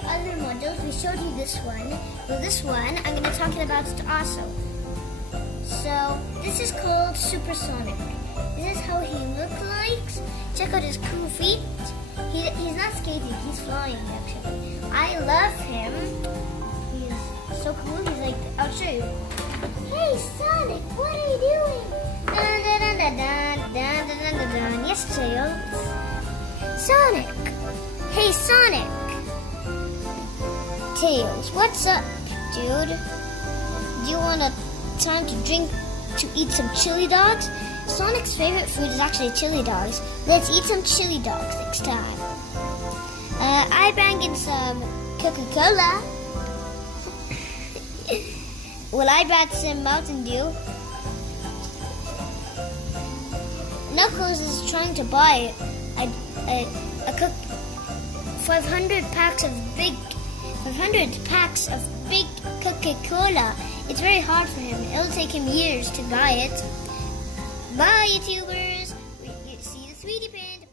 the other modules. We showed you this one. Well, this one I'm going to talk about it also. So this is called Supersonic. This is how he looks like. Check out his cool feet. He's not skating, he's flying actually. I love him. He's so cool. He's like, I'll show you. Hey Sonic, what are you doing? Dun, dun, dun, dun, dun, dun, dun, dun, dun. Yes, Tails. Sonic. Hey Sonic. Tails, what's up, dude? Do you want time to eat some chili dogs? Sonic's favorite food is actually chili dogs. Let's eat some chili dogs next time. I bang in some Coca-Cola. Well, I brought some Mountain Dew. Knuckles is trying to buy a 500 packs of big Coca-Cola. It's very hard for him. It'll take him years to buy it. Bye, YouTubers. See the sweetie pin.